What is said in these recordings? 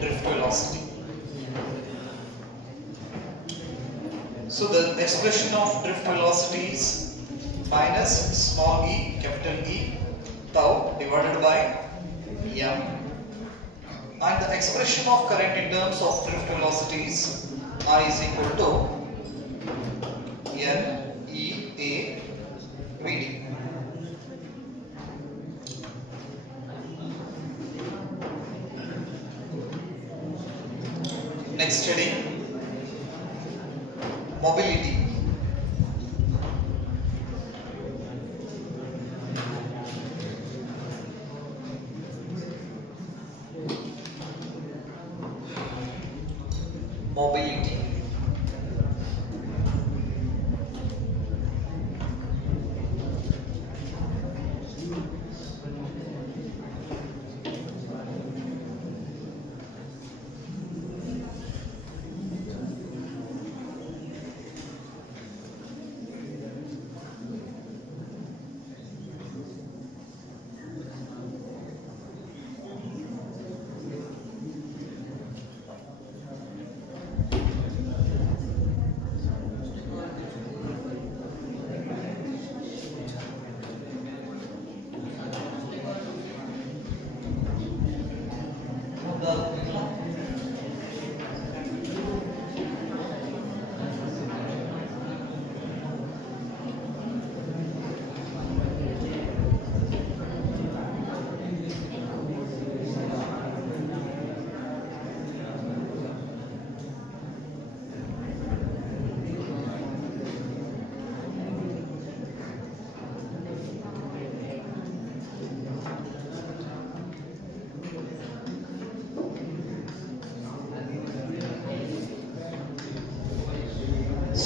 drift velocity. So the expression of drift velocity is minus small e capital E tau divided by m, and the expression of current in terms of drift velocity is I is equal to n e a v d. Next heading, mobility. Mobility.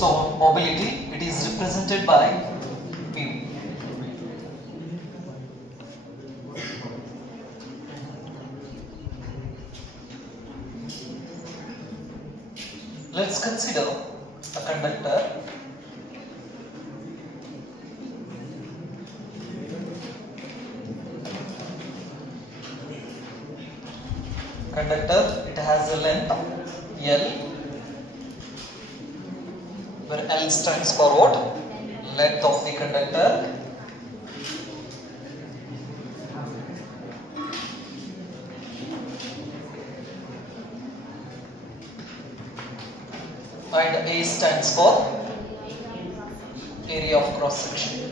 So mobility, it is represented by mu. Let's consider a conductor. Conductor, it has a length L, where L stands for what? Length of the conductor. And A stands for area of cross section.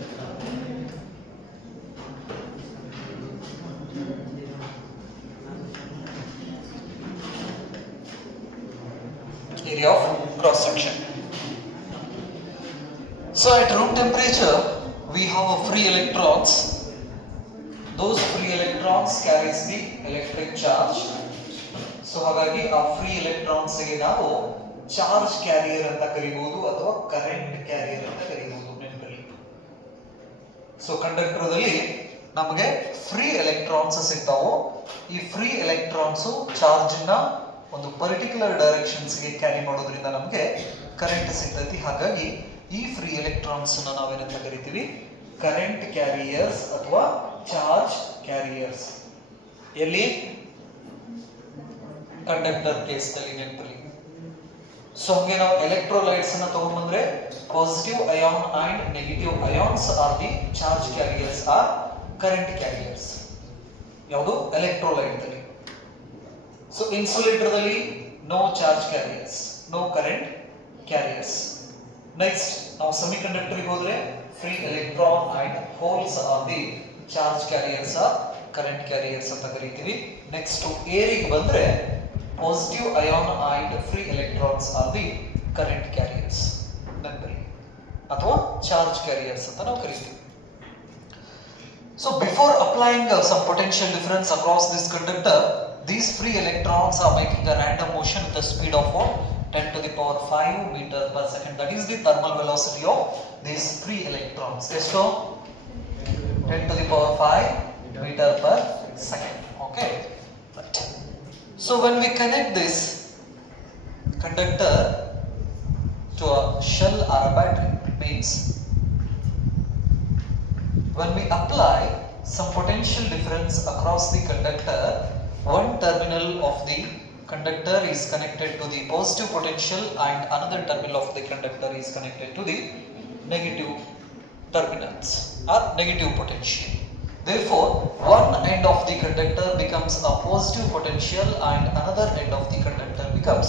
Area of cross section. So at room temperature, we have a free electrons. Those free electrons carries the electric charge. So ಹಾಗಾಗಿ ಆ free electrons ಗೆ ನಾವು charge carrier ಅಂತ ಕರೀಬಹುದು ಅಥವಾ current carrier ಅಂತ ಕರೀಬಹುದು ನೆನಪಲ್ಲಿ. So ಕಂಡಕ್ಟರ್ದಲ್ಲಿ ನಮಗೆ free electrons ಸಿಗ್ತಾವು. ಈ free electrons charge ನ ಒಂದು ಪರ್ಟಿಕ್ಯುಲರ್ ಡೈರೆಕ್ಷನ್ಸ್ ಗೆ ಕ್ಯಾರಿ ಮಾಡೋದ್ರಿಂದ ನಮಗೆ ಕರೆಂಟ್ ಸಿಗ್ತೈತಿ. ಹಾಗಾಗಿ ಈ ಫ್ರೀ ಎಲೆಕ್ಟ್ರಾನ್ಸ್ ನಾವೇನಂತ ಕರಿತೀವಿ? ಕರೆಂಟ್ ಕ್ಯಾರಿಯರ್ಸ್ ಅಥವಾ ಚಾರ್ಜ್ ಕ್ಯಾರಿಯರ್ಸ್. ಎಲ್ಲಿ? ಕಂಡಕ್ಟರ್ ಕೇಸ್ ನಲ್ಲಿ ನೆನಪಲ್ಲಿ. ಸೊ ಹಂಗೆ ನಾವು ಎಲೆಕ್ಟ್ರೋಲೈಟ್ಸ್ ಅನ್ನ ತಗೊಂಡ್ಬಂದ್ರೆ positive ion and negative ions are the charge carriers are current carriers. ಯಾವುದು? ಎಲೆಕ್ಟ್ರೋಲೈಟ್ ದಲ್ಲಿ. ಸೊ ಇನ್ಸುಲೇಟರ್ ದಲ್ಲಿ no charge carriers, no current carriers. Next ನಾವು ಸೆಮಿಕಂಡಕ್ಟರ್ ಹೋದ್ರೆ free electron and holes are the charge carriers are current carriers ಅಂತ ಕರೀತೀವಿ. Next ಏರಿಗೆ ಬಂದ್ರೆ positive ion and free electrons R the current carriers ಅಥವಾ charge carriers ಅಂತ ನಾವು ಕರೀತೀವಿ. So before applying some potential difference across this conductor, these free electrons are making a random motion with the speed of 10 to the power 5 meter per second. That is the thermal velocity of these free electrons. So 10 to the power 5 meter per second. Okay. Right. So when we connect this conductor to a shell or a battery, it means when we apply some potential difference across the conductor, one terminal of of the conductor is connected to the positive potential and another terminal of the conductor is connected to the negative terminals or negative potential. Therefore, one end of the conductor becomes a positive potential and another end of the conductor becomes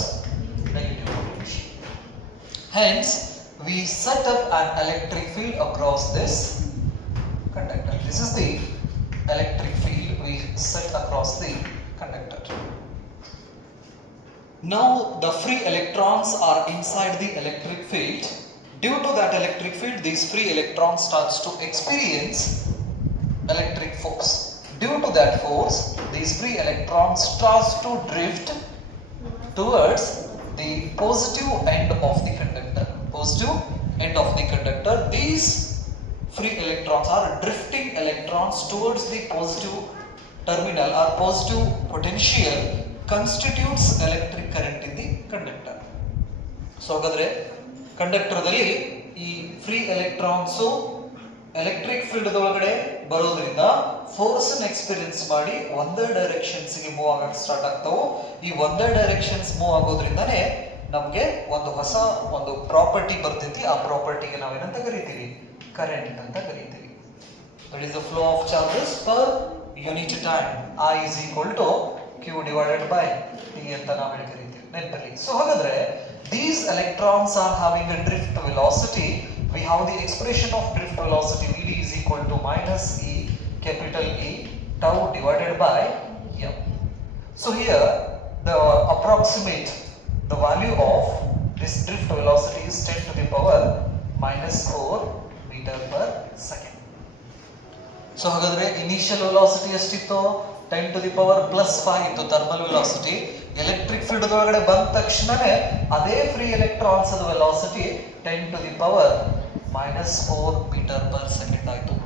negative potential. Hence, we set up an electric field across this conductor. This is the electric field we set across the conductor. Now, the free electrons are inside the electric field. Due to that electric field, these free electrons starts to experience electric force. Due to that force, these free electrons starts to drift towards the positive end of the conductor. Positive end of the conductor. These free electrons are drifting electrons towards the positive terminal or positive potential constitutes electric current in the conductor. So, ಹಾಗಾದ್ರೆ ಕಂಡಕ್ಟರ್ದಲ್ಲಿ ಈ free electrons electric field ಒಳಗಡೆ ಬರೋದ್ರಿಂದ force ಅನ್ನು experience ಮಾಡಿ ಒಂದೇ directions ಗೆ move ಆಗಕ್ಕೆ start ಆಗ್ತಾವು. ಈ ಒಂದೇ ಡೈರೆಕ್ಷನ್ಸ್ ಮೂವ್ ಆಗೋದ್ರಿಂದಾನೇ ನಮಗೆ ಒಂದು ಹೊಸ ಒಂದು ಪ್ರಾಪರ್ಟಿ ಬರ್ತೈತಿ. ಆ ಪ್ರಾಪರ್ಟಿಗೆ ನಾವೇನಂತ ಕರಿತೀವಿ? ಕರೆಂಟ್ ಅಂತ ಕರಿತೀವಿ. That is the flow of charges per unit time. I is equal to Q divided by T ಅಂತ ನಾವು ಕರಿತೀವಿ. ನೆನಪಲ್ಲಿ. ಸೊ ಹಾಗಾದ್ರೆ these electrons are having a drift velocity. We have the expression of drift velocity Vd is equal to minus E capital E tau divided by M. So here the approximate the value of this drift velocity is 10 to the power minus 4 meter per second. So ಹಾಗಾದ್ರೆ initial velocity ಎಷ್ಟಿತ್ತು? 10 to the power plus 5 ಇತ್ತು thermal velocity. Electric field ಒಳಗಡೆ ಬಂದ ತಕ್ಷಣನೇ ಅದೇ free electrons ಅದ velocity 10 to the power minus 4 meter per second ಆಯಿತು.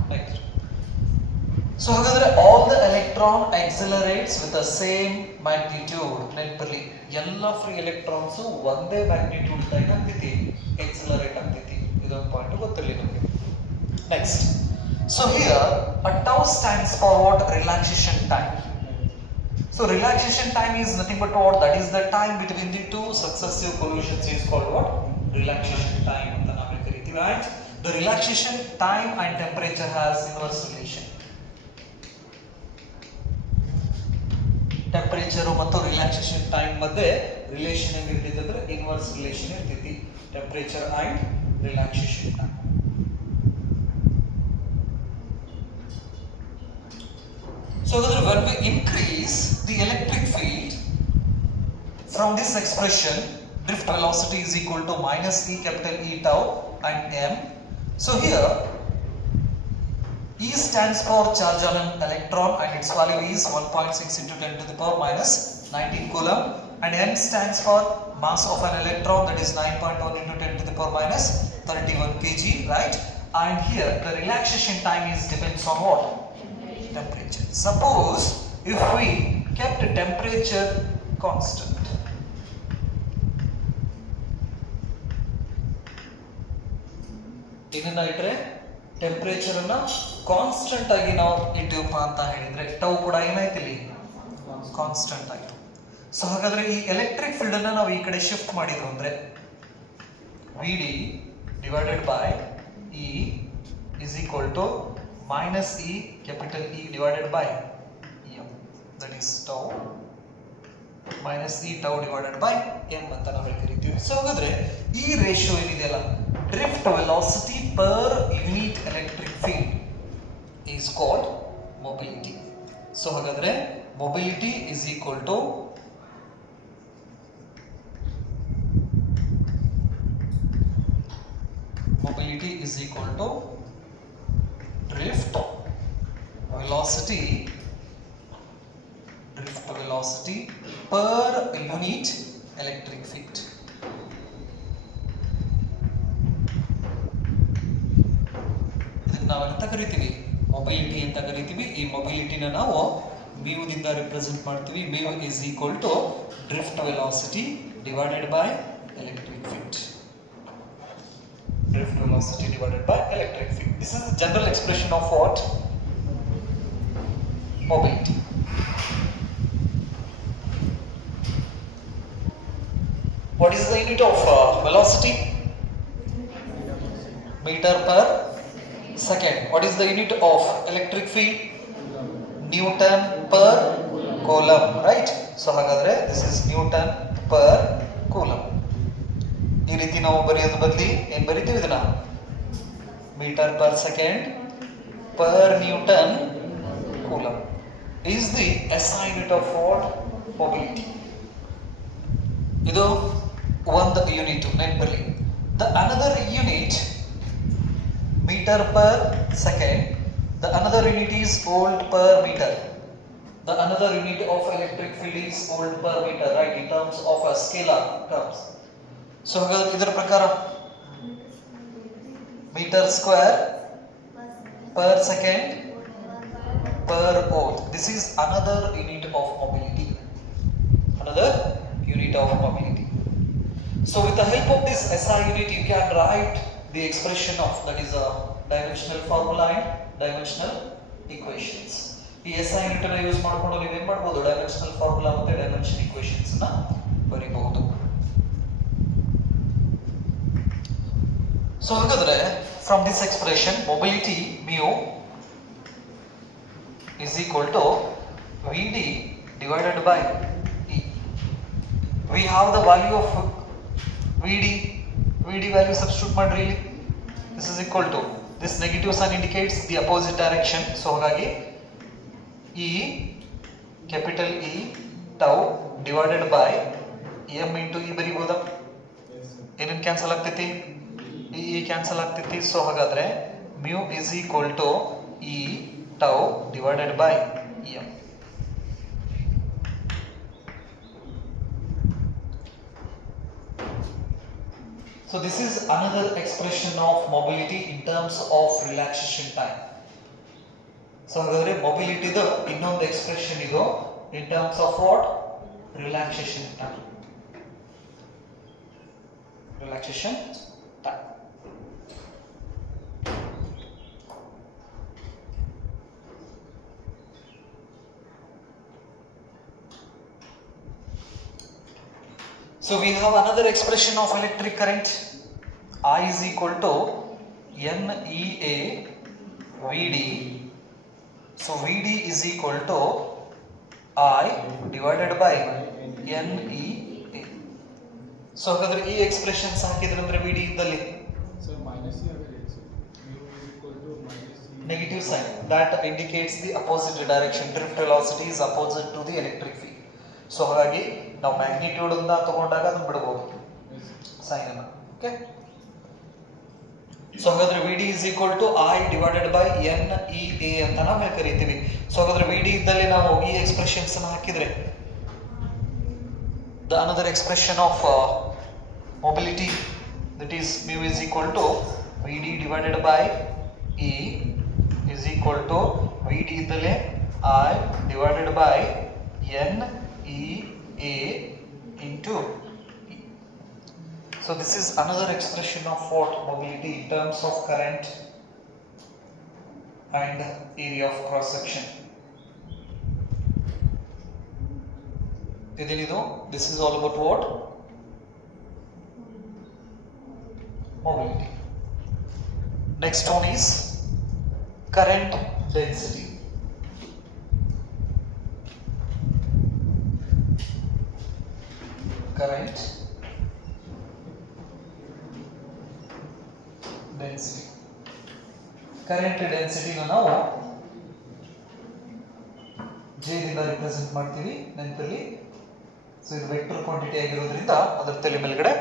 So ಹಾಗಾದ್ರೆ all the electron accelerates with the same magnitude. ನೆನಪಲ್ಲಿ ಎಲ್ಲ ಫ್ರೀ ಎಲೆಕ್ಟ್ರಾನ್ಸ್ ಒಂದೇ ಮ್ಯಾಗ್ನಿಟ್ಯೂಡ್ ಏನಾಗ್ತೈತಿ? ಎಕ್ಸಲರೇಟ್ ಆಗ್ತೈತಿ. ಇದೊಂದು ಪಾಯಿಂಟ್ ಗೊತ್ತಿರಲಿ ನಮಗೆ. Next, so here a tau stands for what? Relaxation time. So relaxation time is nothing but what? That is the time between the two successive collisions is called what? Relaxation time ಅಂತ ನಾವು ಕರಿತೀವಿ. And the relaxation time and temperature has inverse relation. Temperature ಮತ್ತು relaxation time ಮಧ್ಯೆ relation ಹೆಂಗಿರ್ತೈತಿ ಅಂದ್ರೆ inverse relation ಇರ್ತೈತಿ. Temperature and relaxation time. So when we increase the electric field from this expression, drift velocity is equal to minus E capital E tau and M. So here E stands for charge on an electron and its value is 1.6 into 10 to the power minus 19 coulomb, and M stands for mass of an electron, that is 9.1 into 10 to the power minus 31 kg, right? And here the relaxation time is depends on what? Temperature. Suppose if we kept temperature constant, ಏನನ್ನ ಇಟ್ರೆ temperature ಅನ್ನ constant ಆಗಿ ನಾವು ಇಟ್ಟಿವಪ್ಪ ಅಂತ ಹೇಳಿದ್ರೆ tau ಕೂಡ ಏನಾಯ್ತು ಇಲ್ಲಿ ಕಾನ್ಸ್ಟೆಂಟ್ ಆಯ್ತು. ಸೊ ಹಾಗಾದ್ರೆ ಈ ಎಲೆಕ್ಟ್ರಿಕ್ ಫೀಲ್ಡ್ ಅನ್ನ ನಾವು ಈ ಕಡೆ ಶಿಫ್ಟ್ ಮಾಡಿದ್ರು ಅಂದ್ರೆ Vd divided by E is equal to minus E capital E divided by M, that is tau minus E tau divided by M ಅಂತ ನಾವು ಕರಿತೀವಿ. ಸೊ ಹಾಗಾದ್ರೆ ಈ ರೇಷಿಯೋ ಏನಿದೆಯಲ್ಲ, drift velocity per unit electric field is called mobility. So ಹಾಗಾದ್ರೆ mobility is equal to drift velocity per unit electric field. ಇದನ್ನ ನಾವು ಅಂತ ಕರಿತೀವಿ ಮೊಬಿಲಿಟಿ ಅಂತ ಕರಿತೀವಿ. ಈ ಮೊಬಿಲಿಟಿನ ನಾವು mu ದಿಂದ ರಿಪ್ರೆಸೆಂಟ್ ಮಾಡ್ತೀವಿ. mu is equal to drift velocity divided by electric field. Drift velocity divided by electric field. This is the general expression of what? Mobility. What is the unit of velocity? Meter per second. What is the unit of electric field? Newton per coulomb, right? So ಹಾಗಾದ್ರೆ this is Newton per coulomb. ಈ ರೀತಿ ನಾವು ಬರೆಯೋದು ಬದಲಿ ಏನು ಬರೀತೀವಿ ಇದನ್ನ metre per second per Newton coulomb is the SI unit of what? Mobility. ಇದು ಒಂದು ಯೂನಿಟ್ ನೆನಪಿರಲಿ. The another unit meter per second. The another unit is volt per meter. The another unit of electric field is volt per meter, right? In terms of a scalar terms. So ಇದರ ಪ್ರಕಾರ meter square per second per volt. This is another unit of mobility. Another unit of mobility. So with the help of this SI unit, you can write the expression of that is a dimensional formula and dimensional equations. ಈ SI unit ಅನ್ನು use ಮಾಡಿಕೊಂಡು ನೀವು ಏನು ಮಾಡಬಹುದು? Dimensional formula ಮತ್ತೆ dimension equations ನ ಬರೀಬಹುದು. So ಹಾಗಾದ್ರೆ from this expression, mobility mu is equal to Vd divided by E. We have the value of Vd value substitute ಮಾಡ್ರಿ ಇಲ್ಲಿ. This is equal to, this negative sign indicates the opposite direction. So ಹಾಗಾಗಿ E capital E tau divided by m into E ಬರೀಬಹುದಾ? ಏನೇನು cancel ಆಗ್ತೈತಿ? E cancel ಆಗ್ತೈತಿ. So ಹಾಗಾದ್ರೆ mu is equal to E tau divided by m. So this is another expression of mobility in terms of relaxation time. So ಹಾಗಾದ್ರೆ mobility ದು ಇನ್ನೊಂದು expression ಇದು in terms of what? Relaxation time. Relaxation time. So we have another expression of electric current. I is equal to NEA Vd. So Vd is equal to I divided by NEA. So ಹಾಗಾದ್ರೆ ಈ expressions ಹಾಕಿದ್ರೆ ಅಂದ್ರೆ Vd ಇದ್ದಲ್ಲಿ negative sign that indicates the opposite direction. Drift velocity is opposite to the electric field. So ಹಾಗಾಗಿ ನಾವು magnitude ಅಂತ ತಗೊಂಡಾಗ ಅದನ್ನ ಬಿಡಬಹುದು ಸೈನ್ ಅನ್ನ. ಓಕೆ, ಸೊ ಹಾಗಾದ್ರೆ Vd is equal to I divided by NEA ಅಂತ ನಾವು ಕರೀತೀವಿ. ಸೊ ಹಾಗಾದ್ರೆ Vd ಇದ್ದಲ್ಲಿ ನಾವು ಈ ಎಕ್ಸ್ಪ್ರೆಷನ್ಸ್ ಅನ್ನು ಹಾಕಿದ್ರೆ the another expression of mobility, that is mu is equal to Vd divided by E is equal to Vd ಇದ್ದಲ್ಲಿ I divided by NEA into E. So this is another expression of what? Mobility in terms of current and area of cross section. This is all about what? Mobility. Next one is current density. Current density. Current density ನಾವು J ದಿಂದ represent ಮಾಡ್ತೀವಿ ನೆನಪಲ್ಲಿ. So ಇದು vector quantity ಆಗಿರೋದ್ರಿಂದ ಅದರ ತಲೆ ಮೇಲ್ಗಡೆ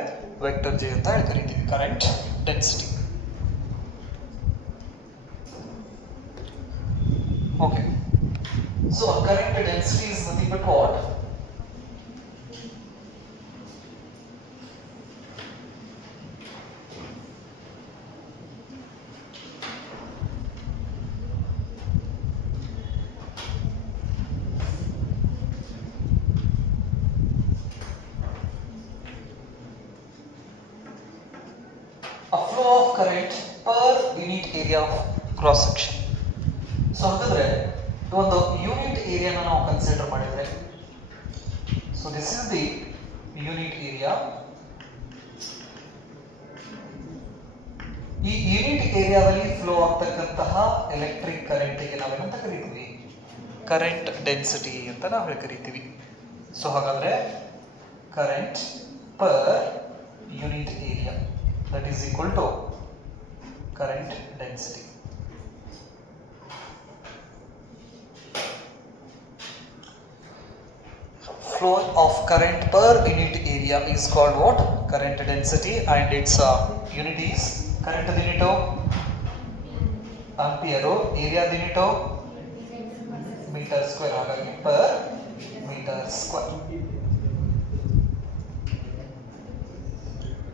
vector J ಅಂತ ಹೇಳಿ ಕರೀತೀವಿ. Current density. Okay, so current density is nothing but what? A flow of current per unit area of cross section. So ಹಾಗಾದ್ರೆ ಒಂದು ಯೂನಿಟ್ ಏರಿಯಾನ ನಾವು ಕನ್ಸಿಡರ್ ಮಾಡಿದ್ರೆ, so this is the unit area ಈ unit ಏರಿಯಾದಲ್ಲಿ flow ಆಗ್ತಕ್ಕಂತಹ electric ಕರೆಂಟ್ಗೆ ನಾವೇನಂತ ಕರಿತೀವಿ? Current density ಅಂತ ನಾವು ಕರಿತೀವಿ. ಸೊ ಹಾಗಾದ್ರೆ current per unit area that is equal to current density. Flow of current per unit area is called what? Current density, and its unit is current dinito ampere, area dinito meter square, ಹಾಗಾಗಿ per meter square.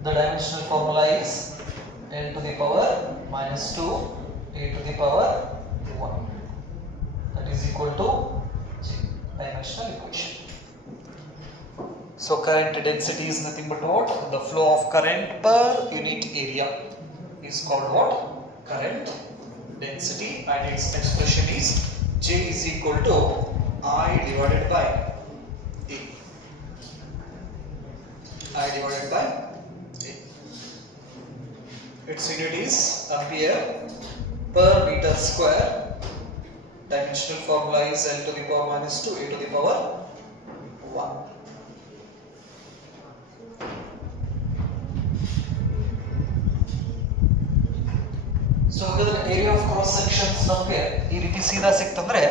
The dimensional formula is L to the power minus 2 A to the power 1, that is equal to G, dimensional equation. So current density is nothing but what? The flow of current per unit area is called what? Current density, and its expression is J is equal to I divided by A. I divided by A. Its unit is ampere per meter square. Dimensional formula is L to the power minus 2 A to the power 1. So ಹಾಗಾದ್ರೆ area of cross sections ನಮಗೆ ಈ ರೀತಿ ಸೀದಾ ಸಿಕ್ತಂದ್ರೆ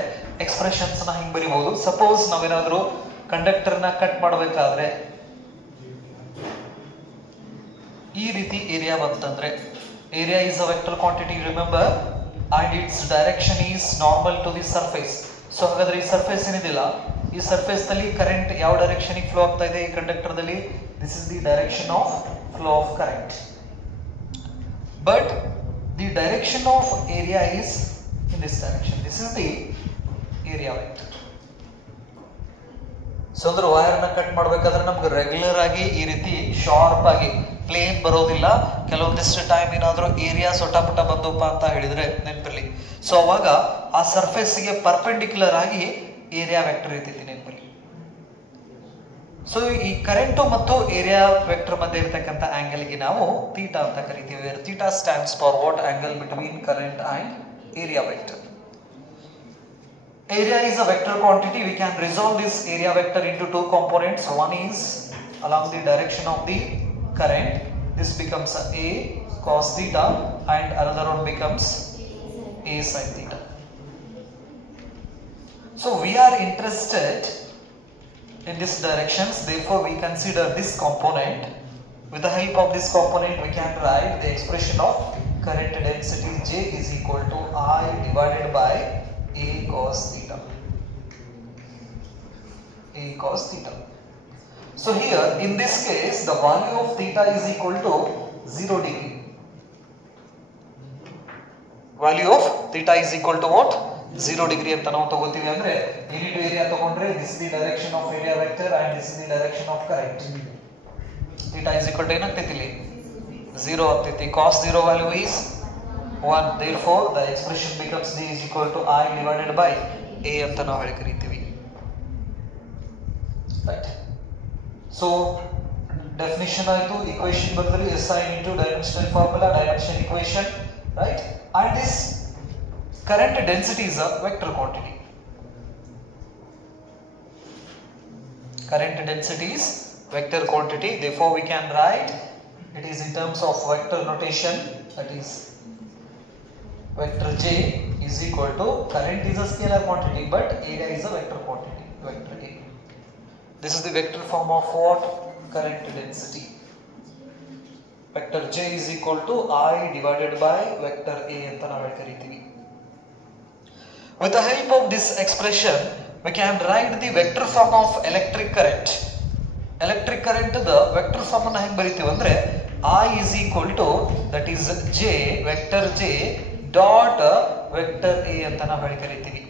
expressions ನ ಹಿಂಗ್ ಬರಿಬಹುದು. Suppose ನಾವೇನಾದ್ರೂ ಕಂಡಕ್ಟರ್ ನ ಕಟ್ ಮಾಡಬೇಕಾದ್ರೆ ಈ ರೀತಿ ಏರಿಯಾ ಬಂತಂದ್ರೆ, area is a vector quantity remember, and its direction is normal to the surface. So ಹಾಗಾದ್ರೆ ಈ ಸರ್ಫೇಸ್ ಏನಿದಿಲ್ಲ, ಈ ಸರ್ಫೇಸ್ ದಲ್ಲಿ ಕರೆಂಟ್ ಯಾವ ಡೈರೆಕ್ಷನ್ ಫ್ಲೋ ಆಗ್ತಾ ಇದೆ ಈ ಕಂಡಕ್ಟರ್ ದಲ್ಲಿ? This is the direction of flow of current. But the direction of area is in this direction. This is the area vector. So ಅಂದ್ರೆ ವೈರ್ ನ ಕಟ್ ಮಾಡಬೇಕಾದ್ರೆ ನಮ್ಗೆ ರೆಗ್ಯುಲರ್ ಆಗಿ ಈ ರೀತಿ ಶಾರ್ಪ್ ಆಗಿ ಪ್ಲೇನ್ ಬರೋದಿಲ್ಲ. ಕೆಲವೊಂದಿಷ್ಟು ಟೈಮ್ ಏನಾದ್ರೂ ಏರಿಯಾ ಸೊಟಪಟ ಬಂದಪ್ಪ ಅಂತ ಹೇಳಿದ್ರೆ ನೆನಪಿರ್ಲಿ. ಸೊ ಅವಾಗ ಆ ಸರ್ಫೇಸ್ ಗೆ ಪರ್ಪೆಂಡಿಕ್ಯುಲರ್ ಆಗಿ ಏರಿಯಾ ವೆಕ್ಟರ್ ಇರ್ತೈತಿ ನೆನಪಿರ್ಲಿ. ಸೊ ಈ ಕರೆಂಟು ಮತ್ತು ಏರಿಯಾ ವೆಕ್ಟರ್ ಮಧ್ಯೆ ಇರತಕ್ಕಂಥ ಆಂಗಲ್ ಗೆ ನಾವು ಥೀಟಾ ಅಂತ ಕರಿತೀವಿ. Theta stands for what? Angle between current and area vector. Area is a vector quantity. We can resolve this area vector into two components. One is along the direction of the current. This becomes A cos theta, and another one becomes A sin theta. So we are interested in this directions. Therefore, we consider this component. With the help of this component, we can write the expression of current density J is equal to I divided by A cos theta. A cos theta. So here in this case the value of theta is equal to 0 degree. Value of theta is equal to what? 0 degree ಅಂತ ನಾವು ತಗೋತೀವಿ. ಅಂದ್ರೆ unit area ತಗೊಂಡ್ರೆ this is the direction of area vector and this is the direction of current. Theta is equal to ಏನಾಗ್ತೈತಿ ಇಲ್ಲಿ? 0 ಆಗ್ತೈತಿ. Cos 0 value is 1. Therefore the expression becomes D is equal to I divided by A ಅಂತ ನಾವು ಹೇಳಿ ಕರೀತೀವಿ. Right. So definition ಆಯ್ತು, equation ಬದಲು SI into dimensional formula, dimension equation, right? And this current density is a vector quantity. Current density is vector quantity. Therefore we can write it is in terms of vector notation, that is vector J is equal to, current is a scalar quantity but area is a vector quantity, vector A. This is the vector form of what? Current density. Vector J is equal to I divided by vector A ಅಂತ ನಾವು ಕರೀತೀವಿ. With the help of this expression we can write the vector form of electric current. Electric current the vector form ಅನ್ನು ಹೆಂಗೆ ಬರೀತೀವಿ ಅಂದ್ರೆ I is equal to, that is J, vector J dot vector A ಅಂತ ನಾವು ಹೇಳಿ ಕರೀತೀವಿ.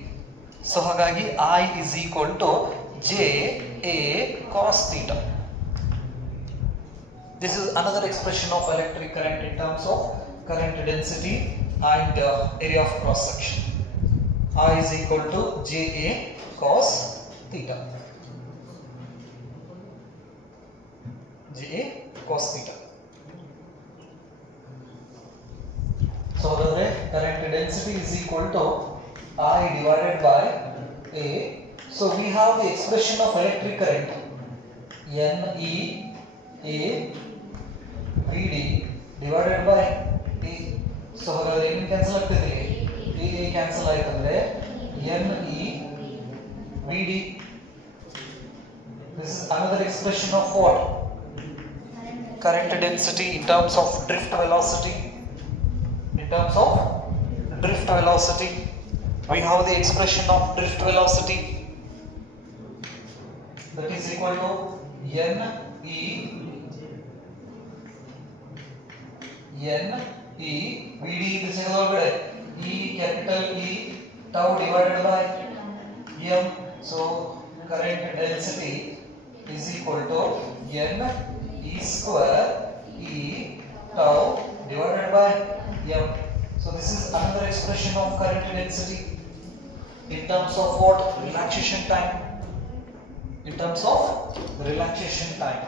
So ಹಾಗಾಗಿ I is equal to J A cos theta. This is another expression of electric current in terms of current density and area of cross section. I is equal to J A cos theta. J A cos theta. current density is equal to I divided by A. So we have the expression of electric current NE A VD divided by A. So ಹಾಗಾದ್ರೆ ಏನು cancel ಆಗ್ತಿದೆ? A cancel ಆಯ್ತು ಅಂದ್ರೆ NE VD. This is another expression of what? Current density in terms of drift velocity. In terms of drift velocity, we have the expression of drift velocity that is equal to NE VD. This is E capital E tau divided by M. So current density is equal to N E square E tau divided by M. So this is another expression of current density in terms of what? Relaxation time. In terms of relaxation time.